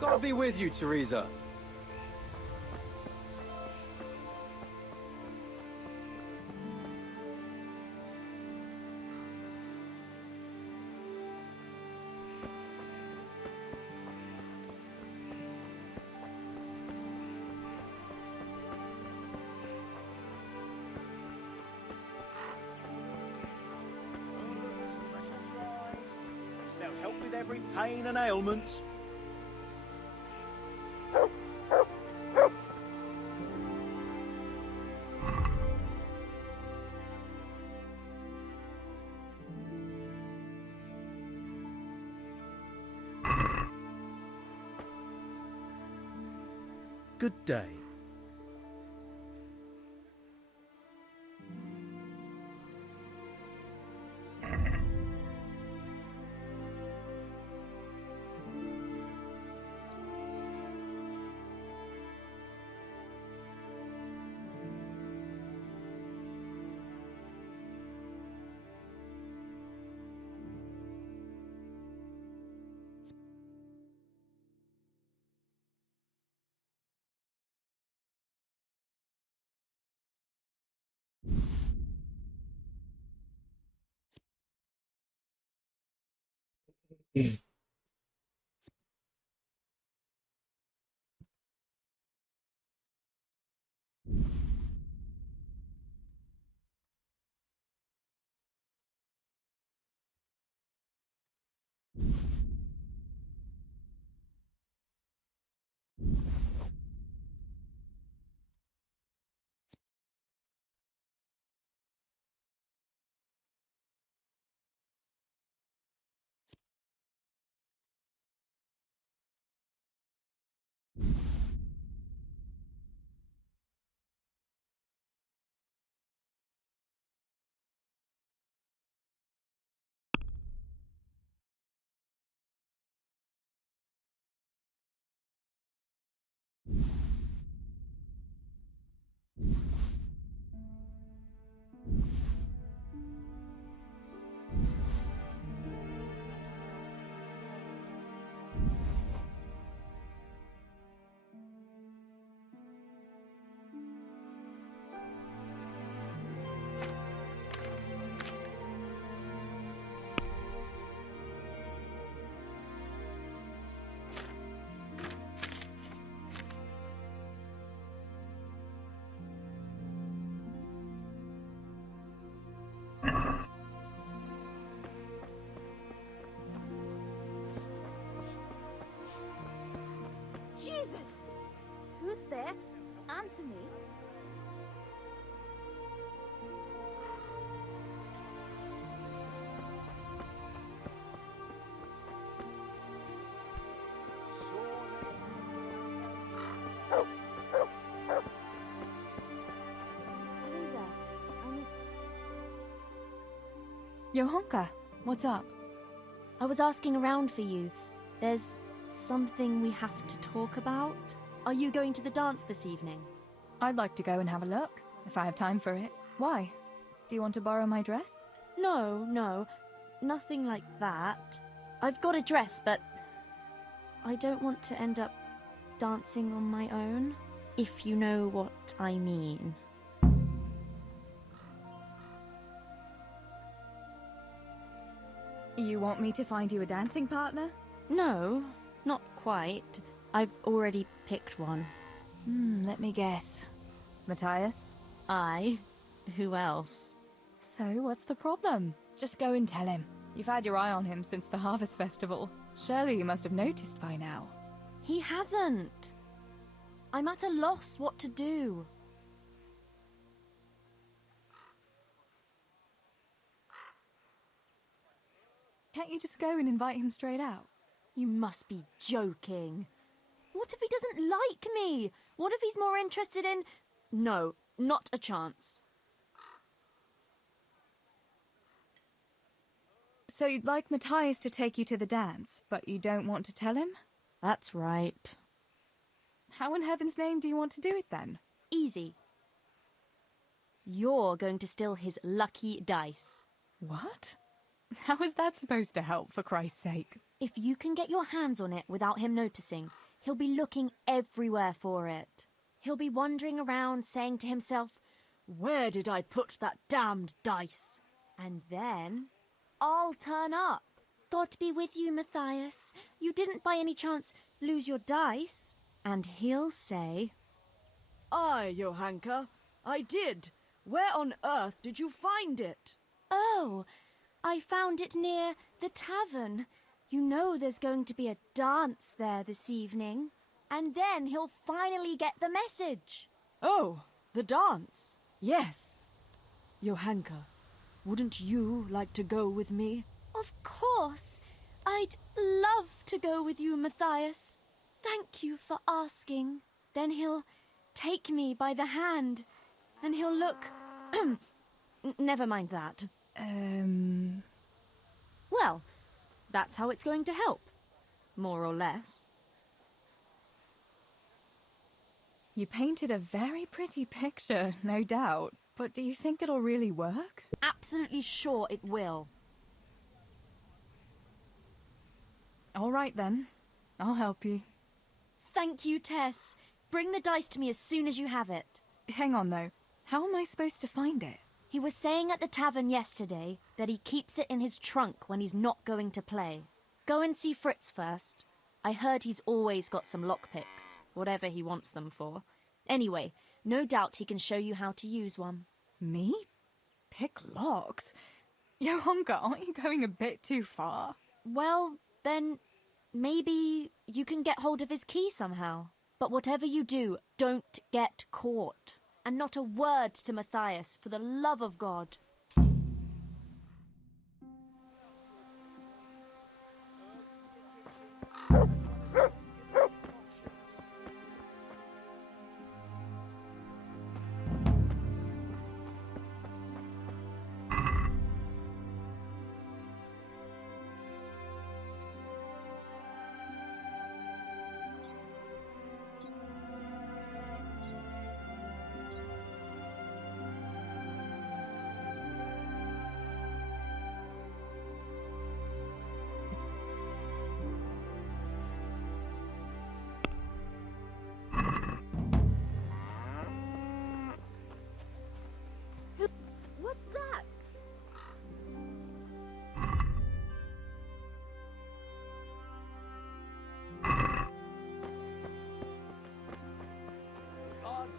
God be with you, Theresa. They'll help with every pain and ailment. Good day. Jesus! Who's there? Answer me. Theresa, Johanka, what's up? I was asking around for you. There's something we have to talk about. Are you going to the dance this evening? I'd like to go and have a look, if I have time for it. Why? Do you want to borrow my dress? No, nothing like that. I've got a dress, but I don't want to end up dancing on my own, if you know what I mean. You want me to find you a dancing partner? No, not quite. I've already picked one. Let me guess. Matthias? I? Who else? So, what's the problem? Just go and tell him. You've had your eye on him since the Harvest Festival. Surely you must have noticed by now. He hasn't. I'm at a loss what to do. Can't you just go and invite him straight out? You must be joking. What if he doesn't like me? What if he's more interested in... No, not a chance. So you'd like Matthias to take you to the dance, but you don't want to tell him? That's right. How in heaven's name do you want to do it then? Easy. You're going to steal his lucky dice. What? How is that supposed to help, for Christ's sake? If you can get your hands on it without him noticing, he'll be looking everywhere for it. He'll be wandering around saying to himself, "Where did I put that damned dice?" And then I'll turn up. "God be with you, Matthias. You didn't by any chance lose your dice?" And he'll say, "Aye, Johanka, I did. Where on earth did you find it?" "Oh, I found it near the tavern. You know there's going to be a dance there this evening." And then he'll finally get the message. "Oh, the dance. Yes. Johanka, wouldn't you like to go with me?" "Of course. I'd love to go with you, Matthias. Thank you for asking." Then he'll take me by the hand, and he'll look... Never mind that. Well, that's how it's going to help. More or less. You painted a very pretty picture, no doubt. But do you think it'll really work? Absolutely sure it will. All right then. I'll help you. Thank you, Tess. Bring the dice to me as soon as you have it. Hang on though. How am I supposed to find it? He was saying at the tavern yesterday that he keeps it in his trunk when he's not going to play. Go and see Fritz first. I heard he's always got some lockpicks, whatever he wants them for. Anyway, no doubt he can show you how to use one. Me? Pick locks? Johanka, aren't you going a bit too far? Well, then maybe you can get hold of his key somehow. But whatever you do, don't get caught. And not a word to Matthias, for the love of God. What's that? Cards.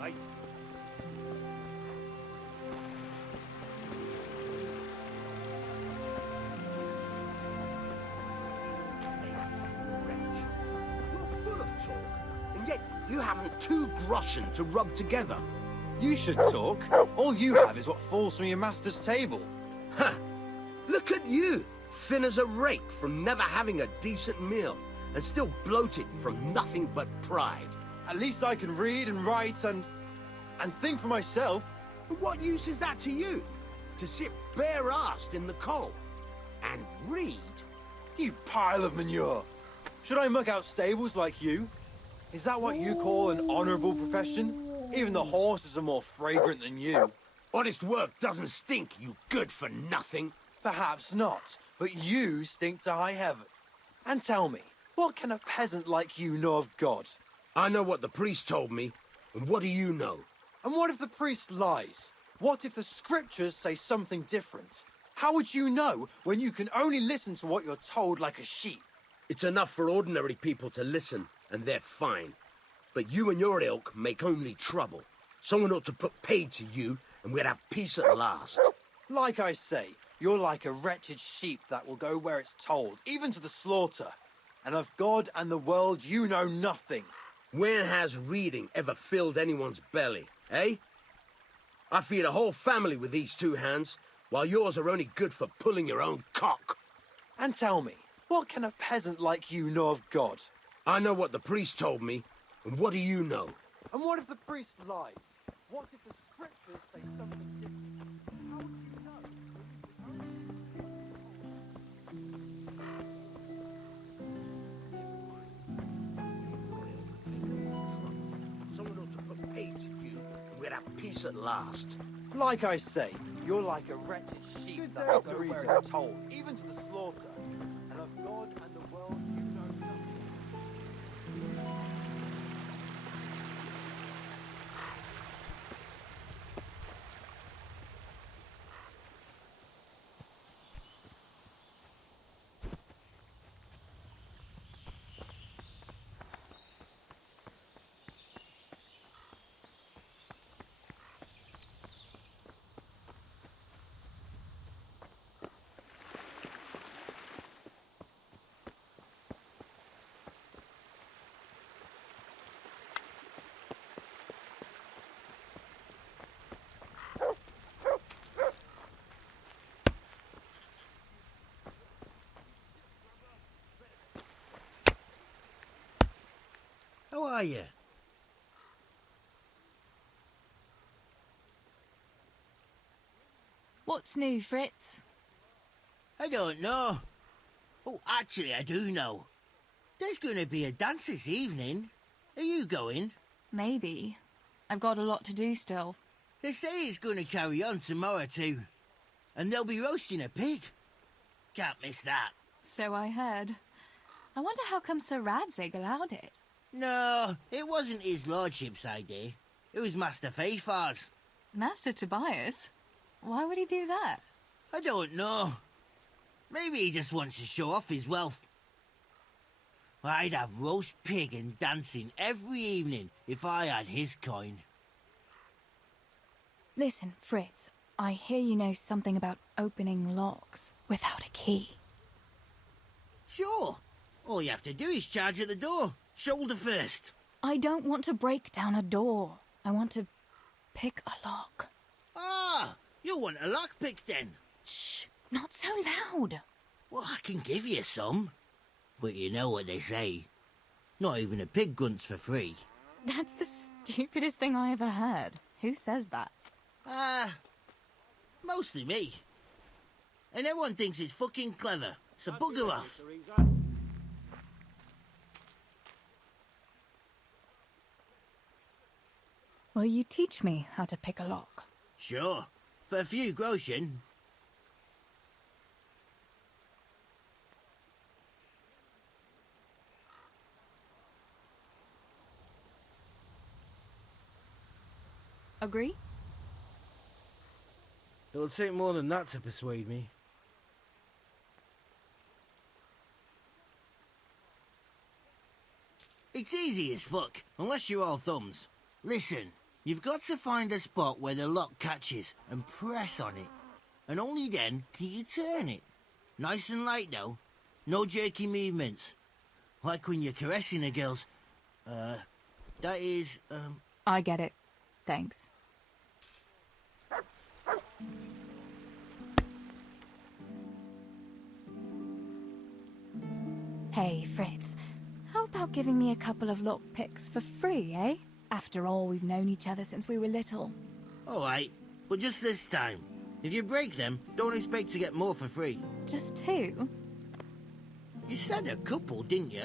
Hey. You're full of talk, and yet you haven't 2 groschen to rub together. You should talk. All you have is what falls from your master's table. Ha! Look at you, thin as a rake from never having a decent meal, and still bloated from nothing but pride. At least I can read and write and think for myself. But what use is that to you? To sit bare-assed in the coal and read? You pile of manure. Should I muck out stables like you? Is that what you call an honourable profession? Even the horses are more fragrant than you. Honest work doesn't stink, you good-for-nothing. Perhaps not, but you stink to high heaven. And tell me, what can a peasant like you know of God? I know what the priest told me, and what do you know? And what if the priest lies? What if the scriptures say something different? How would you know when you can only listen to what you're told like a sheep? It's enough for ordinary people to listen, and they're fine. But you and your ilk make only trouble. Someone ought to put paid to you, and we'd have peace at last. Like I say, you're like a wretched sheep that will go where it's told, even to the slaughter. And of God and the world you know nothing. When has reading ever filled anyone's belly, eh? I feed a whole family with these 2 hands, while yours are only good for pulling your own cock. And tell me, what can a peasant like you know of God? I know what the priest told me, and what do you know? And what if the priest lies? What if the scriptures say something different? How would you know? Someone ought to put paid to you, and we'd have peace at last. Like I say, you're like a wretched sheep Good that day, has nowhere Theresa. is told, even to the slaughter. And of God and the world you know nothing. How are you? What's new, Fritz? I don't know. Oh, actually, I do know. There's going to be a dance this evening. Are you going? Maybe. I've got a lot to do still. They say it's going to carry on tomorrow too. And they'll be roasting a pig. Can't miss that. So I heard. I wonder how come Sir Radzig allowed it. No, it wasn't his lordship's idea. It was Master Faithfar's. Master Tobias? Why would he do that? I don't know. Maybe he just wants to show off his wealth. I'd have roast pig and dancing every evening if I had his coin. Listen, Fritz, I hear you know something about opening locks without a key. Sure. All you have to do is charge at the door. Shoulder first. I don't want to break down a door. I want to pick a lock. Ah, you want a lockpick then? Shh, not so loud. Well, I can give you some. But you know what they say. Not even a pig grunts for free. That's the stupidest thing I ever heard. Who says that? Mostly me. And everyone thinks it's fucking clever, so bugger off. Theresa. Will you teach me how to pick a lock? Sure, for a few groschen. Agree? It'll take more than that to persuade me. It's easy as fuck, unless you're all thumbs. Listen, you've got to find a spot where the lock catches and press on it. And only then can you turn it. Nice and light though. No jerky movements. Like when you're caressing a girl's... that is, I get it. Thanks. Hey, Fritz. How about giving me a couple of lockpicks for free, eh? After all, we've known each other since we were little. alright. But just this time. If you break them, don't expect to get more for free. Just two? You said a couple, didn't you?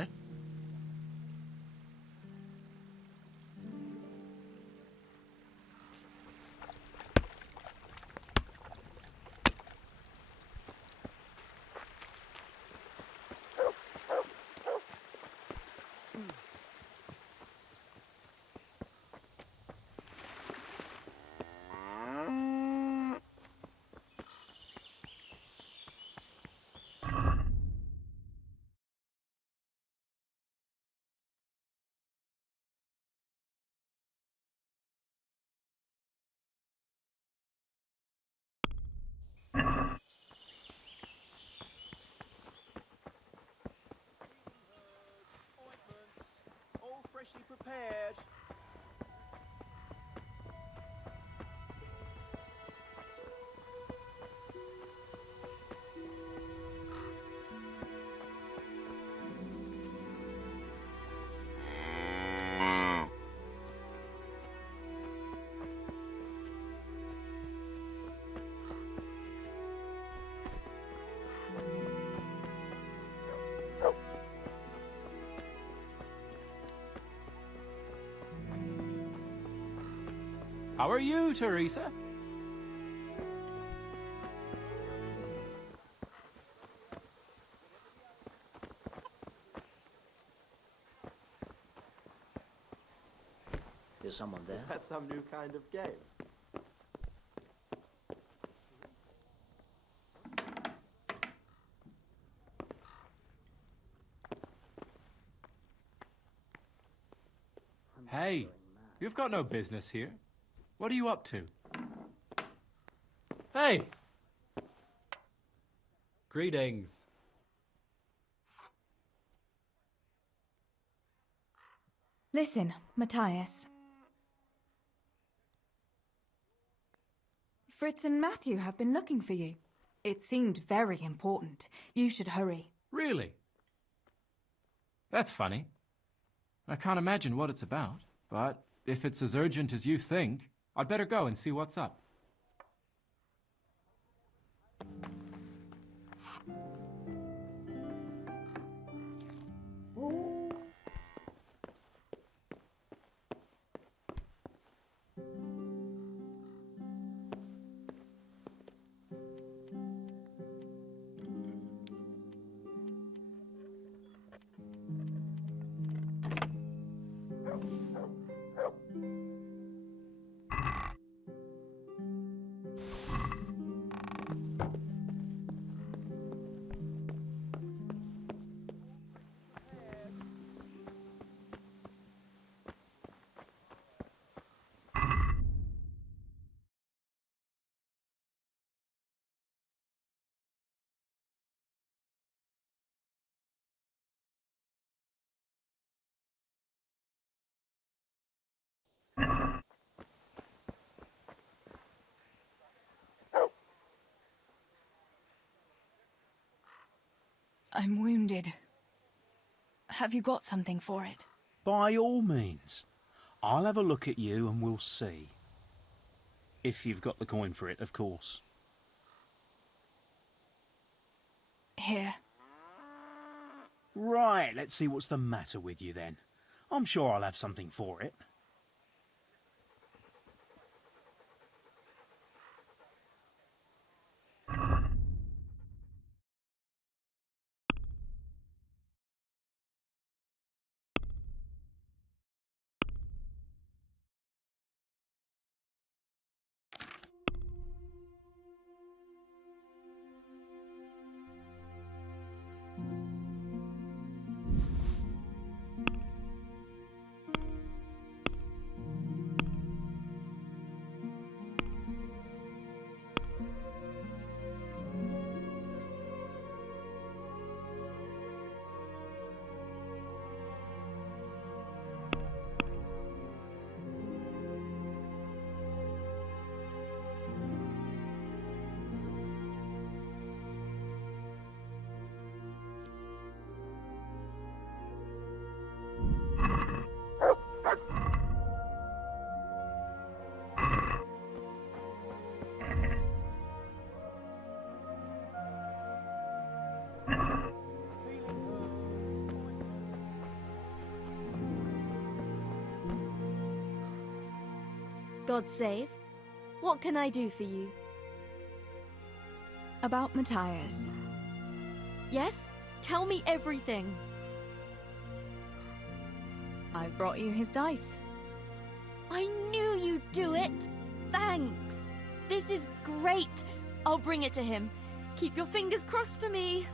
All freshly prepared. How are you, Theresa? Is someone there? Is that some new kind of game? Hey, you've got no business here. What are you up to? Hey! Greetings. Listen, Matthias. Fritz and Matthew have been looking for you. It seemed very important. You should hurry. Really? That's funny. I can't imagine what it's about, but if it's as urgent as you think, I'd better go and see what's up. I'm wounded. Have you got something for it? By all means. I'll have a look at you and we'll see. If you've got the coin for it, of course. Here. Right, let's see what's the matter with you then. I'm sure I'll have something for it. God save. What can I do for you? About Matthias. Yes? Tell me everything. I brought you his dice. I knew you'd do it. Thanks. This is great. I'll bring it to him. Keep your fingers crossed for me.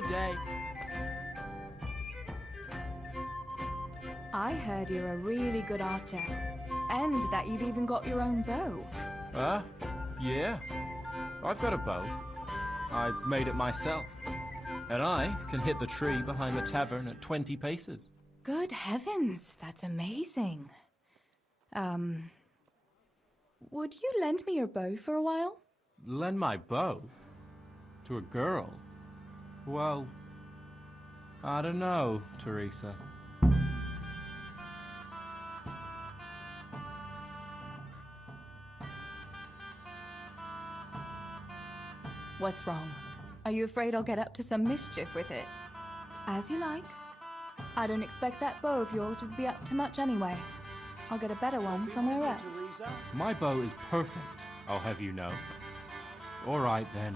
Good day. I heard you're a really good archer. And that you've even got your own bow. Yeah. I've got a bow. I made it myself. And I can hit the tree behind the tavern at 20 paces. Good heavens, that's amazing. Would you lend me your bow for a while? Lend my bow? To a girl? Well, I don't know, Theresa. What's wrong? Are you afraid I'll get up to some mischief with it? As you like. I don't expect that bow of yours would be up to much anyway. I'll get a better one somewhere else. My bow is perfect, I'll have you know. All right, then.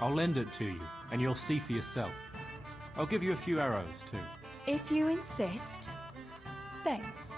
I'll lend it to you, and you'll see for yourself. I'll give you a few arrows, too. If you insist. Thanks.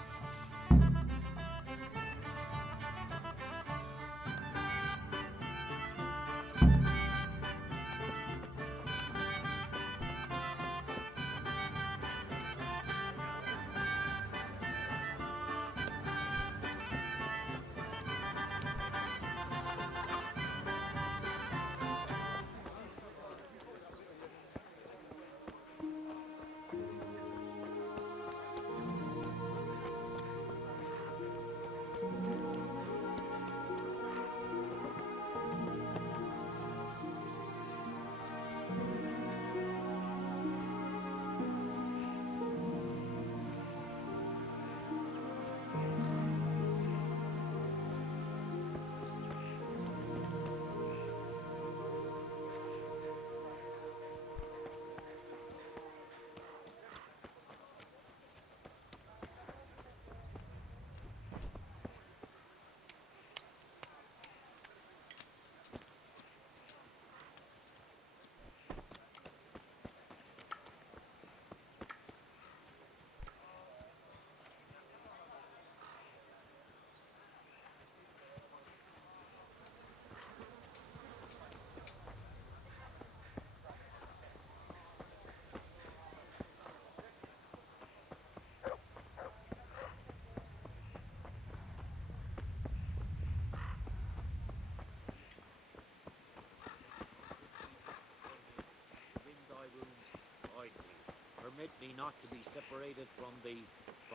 Permit me not to be separated from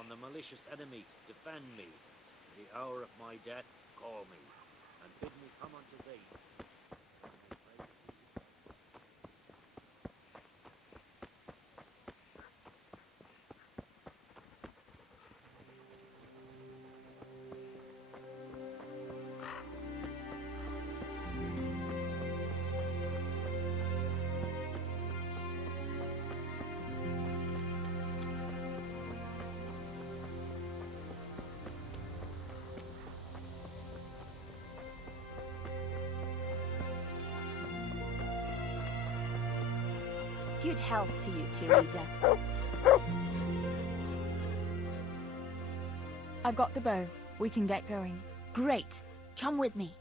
the malicious enemy. Defend me. In the hour of my death, call me, and bid me come unto thee. Good health to you, Theresa. I've got the bow. We can get going. Great. Come with me.